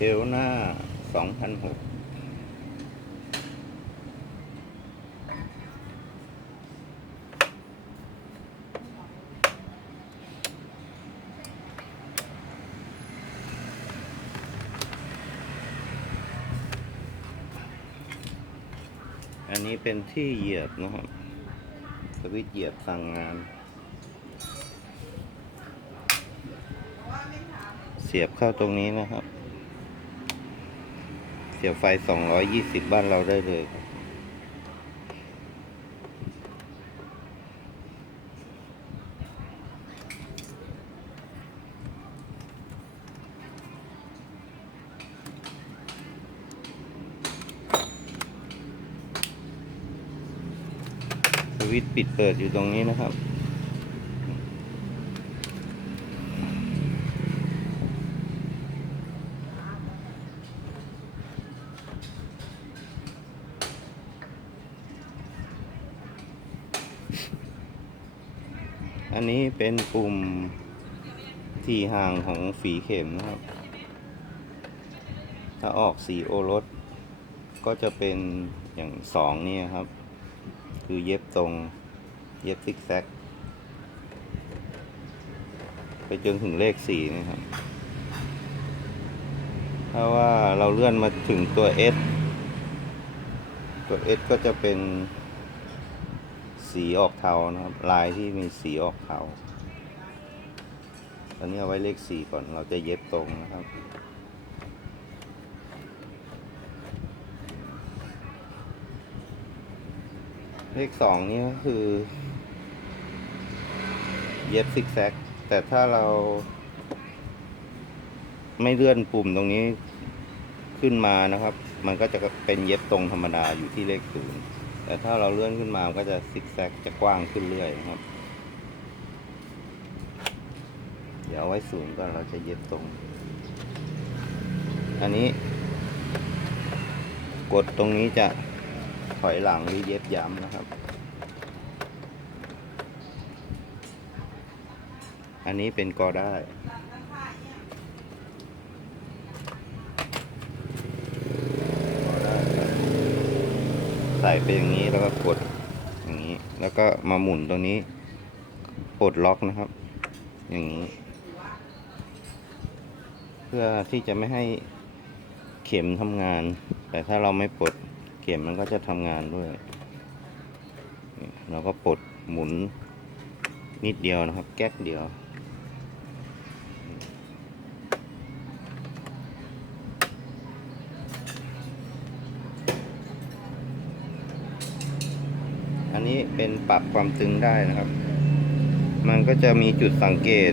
เทลหน้าสองพันหกอันนี้เป็นที่เหยียบนะครับสวิตเหยียบสั่งงาน เสียบเข้าตรงนี้นะครับ เสียบไฟ 220 บ้านเราได้เลยสวิตช์ปิดเปิดอยู่ตรงนี้นะครับ อันนี้ เป็นปุ่มที่ห่างของฝีเข็มนะครับ ถ้าออกสีโอรส ก็จะเป็นอย่างสองนี่ครับ คือเย็บตรงเย็บซิกแซก ไปจนถึงเลขสี่นะครับ ถ้าว่าเราเลื่อนมาถึงตัว S ตัว S ก็จะเป็นสีออกเทานะครับ ลายที่มีสีออกเทา ตอนนี้เอาไว้เลขสี่ก่อนเราจะเย็บตรงนะครับ เลขสองนี่ก็คือ เย็บซิกแซก แต่ถ้าเรา ไม่เลื่อนปุ่มตรงนี้ขึ้นมานะครับ มันก็จะเป็นเย็บตรงธรรมดาอยู่ที่เลขศูนย์แต่ถ้าเราเลื่อนขึ้นมา มันก็จะซิกแซกจะกว้างขึ้นเรื่อยนะครับ เดี๋ยวเอาไว้ศูนย์ก่อนเราจะเย็บตรง อันนี้ กดตรงนี้จะถอยหลังหรือเย็บย้ำนะครับ อันนี้เป็นกอได้ใส่ไปอย่างนี้แล้วก็กดอย่างนี้ แล้วก็มาหมุนตรงนี้ปลดล็อกนะครับ อย่างนี้ เพื่อที่จะไม่ให้เข็มทำงาน แต่ถ้าเราไม่ปลดเข็มมันก็จะทำงานด้วยเราก็ปลดหมุนนิดเดียวนะครับ แก๊กเดียว อันนี้เป็นปรับความตึงได้นะครับ มันก็จะมีจุดสังเกต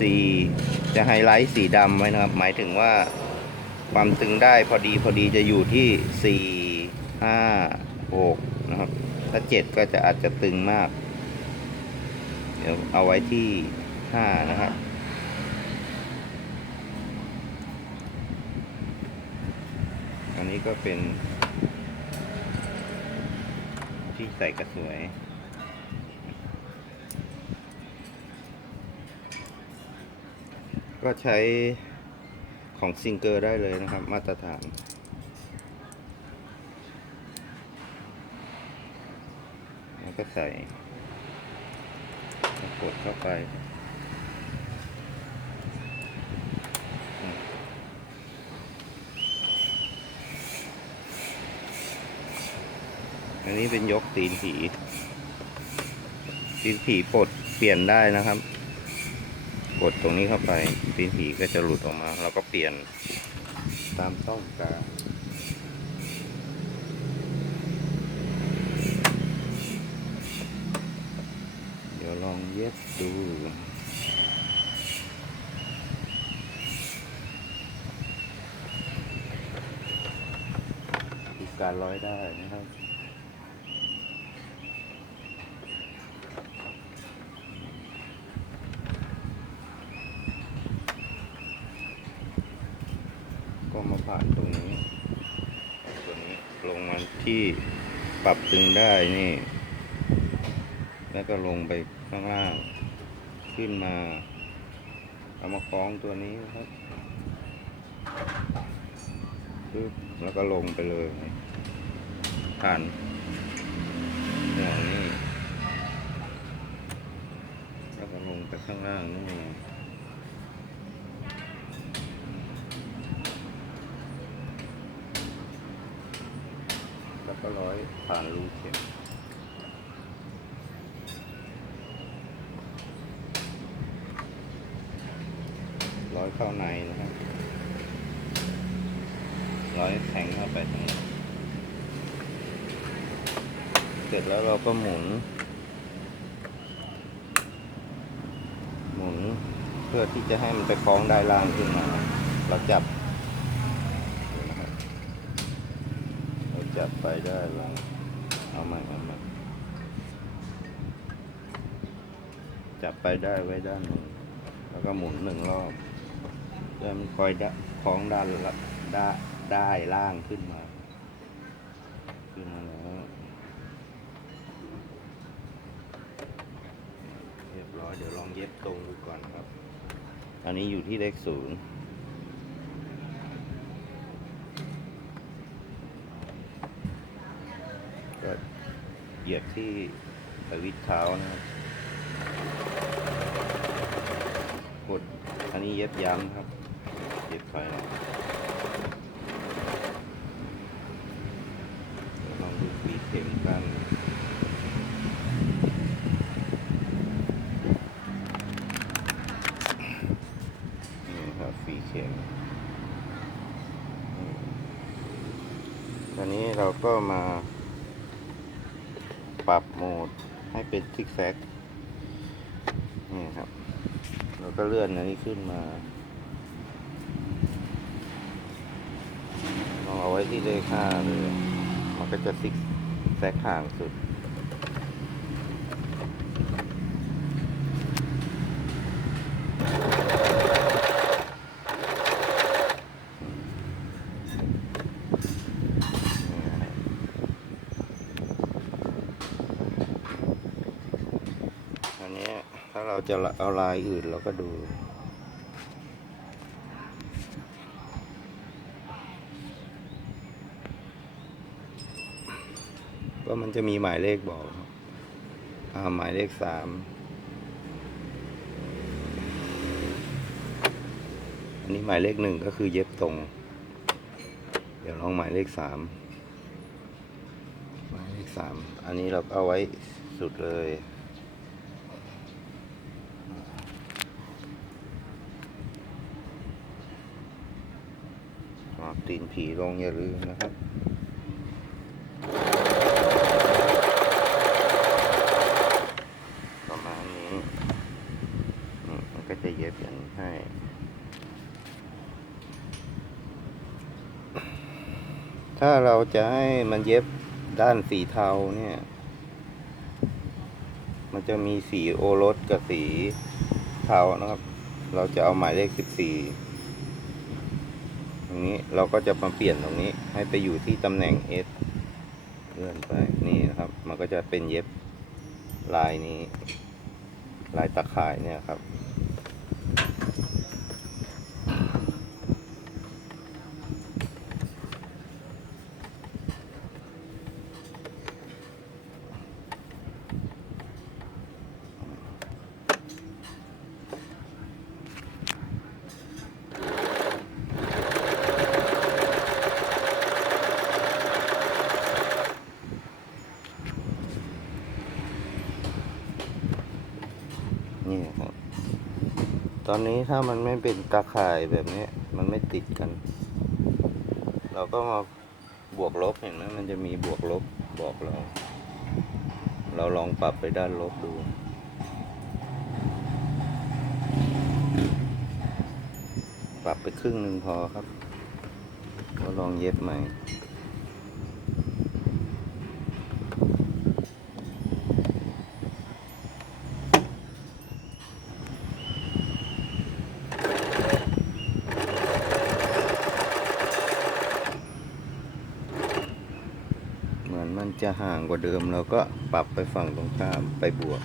สีจะไฮไลท์สีดำไว้นะครับ หมายถึงว่าความตึงได้พอดีพอดีจะอยู่ที่สี่ห้าหกนะครับ ถ้าเจ็ดก็จะอาจจะตึงมาก เดี๋ยวเอาไว้ที่ห้านะครับอันนี้ก็เป็นที่ใส่กระสวย ก็ใช้ของซิงเกอร์ได้เลยนะครับ มาตรฐาน แล้วก็ใส่กดเข้าไปอันนี้เป็นยกตีนผีตีนผีปลดเปลี่ยนได้นะครับ กดตรงนี้เข้าไปตีนผีก็จะหลุดออกมาเราก็เปลี่ยนตามต้องการเดี๋ยวลองเย็บดูการร้อยได้นะครับ ก็มาผ่านตรงนี้ตัวนี้ ลงมาที่ปรับตึงได้นี่ แล้วก็ลงไปข้างล่าง ขึ้นมาเอามาคล้องตัวนี้ครับปึ๊บแล้วก็ลงไปเลยผ่านห่วงนี่แล้วก็ลงไปข้างล่างนู่นแล้วก็ร้อย ผ่านรูเข็มร้อยเข้าในนะครับ ร้อยแทงเข้าไปตรงนี้เสร็จแล้วเราก็หมุน หมุนเพื่อที่จะให้มันไปคล้องได้ล่างขึ้นมา เราจับดูนะครับเรา จับไปได้ล่างเอาใหม่เอาใหม่จับไปได้ไว้ด้านหนึ่งแล้วก็หมุนหนึ่งรอบเพื่อมันคอยดะคล้องด้านได้ได้ล่างขึ้นมา ขึ้นมาแล้วเรียบร้อยเดี๋ยวลองเย็บตรงดูก่อนครับ อันนี้อยู่ที่เลขศูนย์ก็ เหยียบที่สวิตเท้านะครับกดอันนี้เย็บย้ำครับ เย็บถอยหลังเดี๋ยวลองดูปีเข็มกันนี่ครับฝีเข็มอืมตอนนี้เราก็มา ปรับโหมดให้เป็นซิกแซกนี่ครับเราก็เลื่อนอันนี้ขึ้นมาลองเอาไว้ที่เลขห้าเลย มันก็จะซิกแซกห่างสุด อันนี้ถ้า เราจะเอาลายอื่นเราก็ดูก็มันจะมีหมายเลขบอกอ่าหมายเลขสามอันนี้หมายเลขหนึ่งก็คือเย็บตรง เดี๋ยวลองหมายเลขสามหมายเลขสามอันนี้เราก็เอาไว้สุดเลย เอา ตีนผีลงอย่าลืมนะครับประมาณนี้อืมมันก็จะเย็บอย่างนี้ให้ถ้าเราจะให้มันเย็บด้านสีเทาเนี่ย มันจะมีสีโอรสกับสีเทานะครับ เราจะเอาหมายเลขสิบสี่ งนี้เราก็จะมาเปลี่ยนตรงนี้ให้ไปอยู่ที่ตำแหน่ง S เลื่อนไปนี่นะครับ มันก็จะเป็นเย็บลายนี้ ลายตะข่ายเนี่ยครับ นี่ครับ ตอนนี้ถ้ามันไม่เป็นตาข่ายแบบนี้ มันไม่ติดกัน เราก็มาบวกลบเห็นไหมมันจะมีบวกลบบอกเรา เราลองปรับไปด้านลบดูปรับไปครึ่งหนึ่งพอครับ ก็ลองเย็บใหม่ จะห่างกว่าเดิมเราก็ปรับไปฝั่งตรงข้ามไปบวก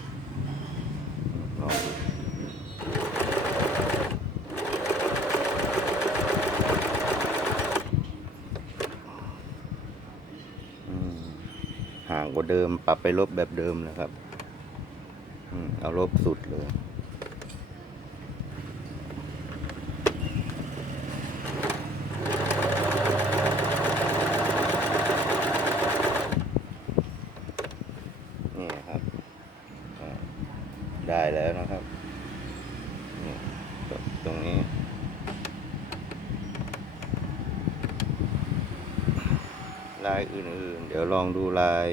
ห่างกว่าเดิม ปรับไปลบแบบเดิมนะครับ เอาลบสุดเลย ลายอื่นๆ เดี๋ยวลองดูลาย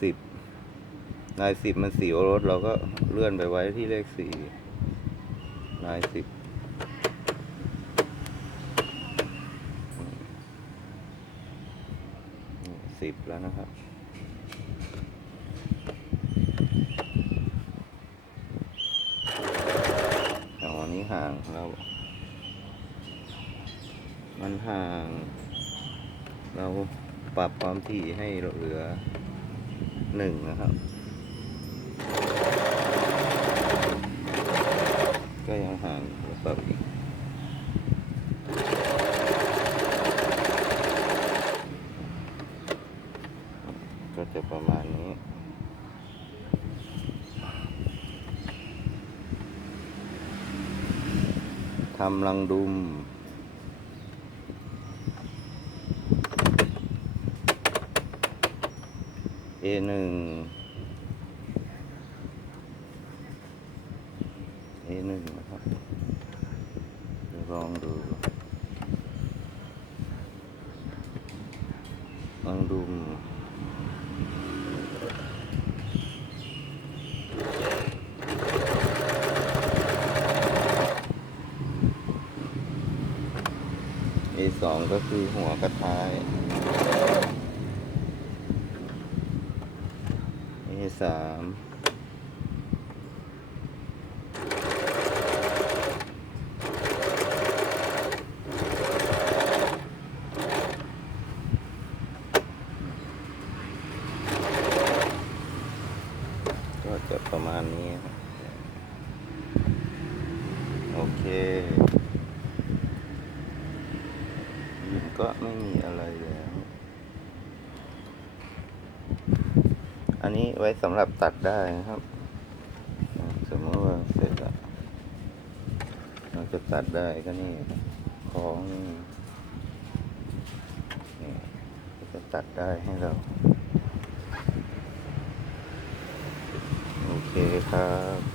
สิบลายสิบมันสีโอรสเราก็เลื่อนไปไว้ที่เลขสี่ลายสิบสิบแล้วนะครับอ๋อนี้ห่างเรามันห่าง เราปรับความถี่ให้เหลือหนึ่งนะครับ ก็ยังห่างเราปรับอีกก็จะประมาณนี้ทำรังดุม หนึ่ง A หนึ่งนะครับลองดูลองดู A สองก็คือหัวกระท้าย A สามก็จะประมาณนี้ครับโอเคอื่นก็ไม่มีอะไรแล้ว อันนี้ไว้สำหรับตัดได้นะครับ สมมติว่าเสร็จแล้วเราจะตัดได้ก็นี่ของนี่จะตัดได้ให้เรา โอเคครับ